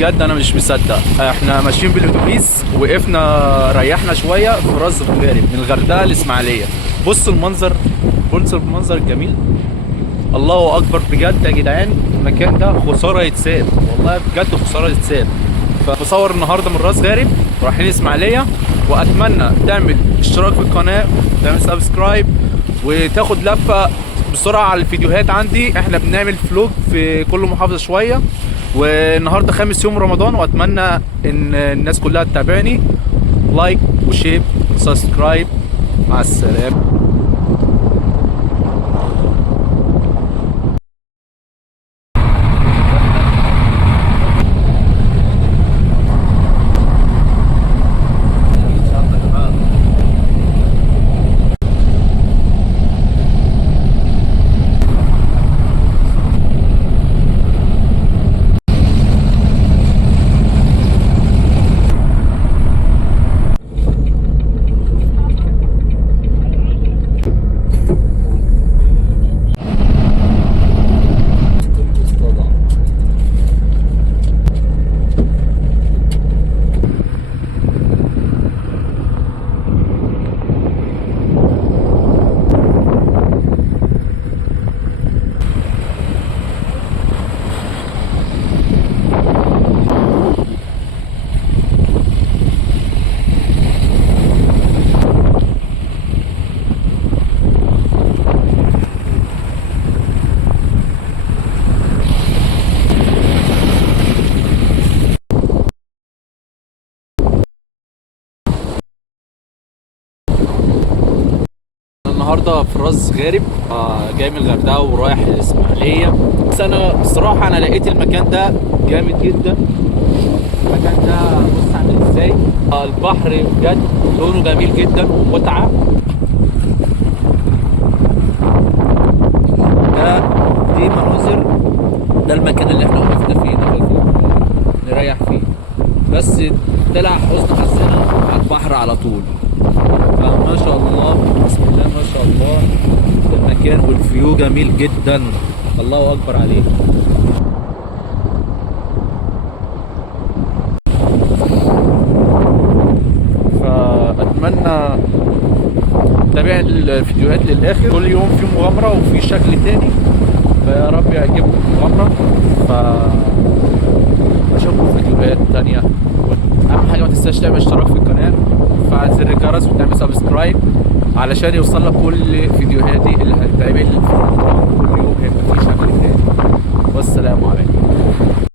بجد انا مش مصدق. احنا ماشيين بالاتوبيس، وقفنا ريحنا شويه في راس غارب من الغردقه لاسماعيليه. بص المنظر، بص المنظر الجميل. الله اكبر بجد يا جدعان. المكان ده خساره يتساب، والله بجد خساره يتساب. فبصور النهارده من راس غارب رايحين اسماعيليه، واتمنى تعمل اشتراك في القناه، تعمل سبسكرايب، وتاخد لفه بسرعه على الفيديوهات. عندي احنا بنعمل فلوج في كل محافظه شويه، والنهارده خامس يوم رمضان، واتمنى ان الناس كلها تتابعني. لايك وشير وسبسكرايب. مع السلامه. النهارده في راس غارب، جاي من الغردقه ورايح الاسماعيليه. بس انا بصراحه لقيت المكان ده جامد جدا. المكان ده بص عامل ازاي. البحر بجد لونه جميل جدا ومتعه. ده دي مناظر. ده المكان اللي احنا وقفنا فيه نريح فيه، بس طلع حسن حظنا على البحر على طول. فما شاء الله، بسم الله ما شاء الله. المكان والفيو جميل جدا، الله اكبر عليه. فاتمنى تتابع الفيديوهات للاخر. كل يوم في مغامره وفي شكل تاني، فيا رب يعجبكم المغامره. اشوفكم فيديوهات تانيه. اهم حاجه ما تنساش تعمل اشتراك في القناه، وتفعل زر الجرس، وتعمل سبسكرايب علشان يوصل لك كل فيديوهاتي اللي هتتعمل في رمضان. كل يوم هيبقى في شكل تاني. والسلام عليكم.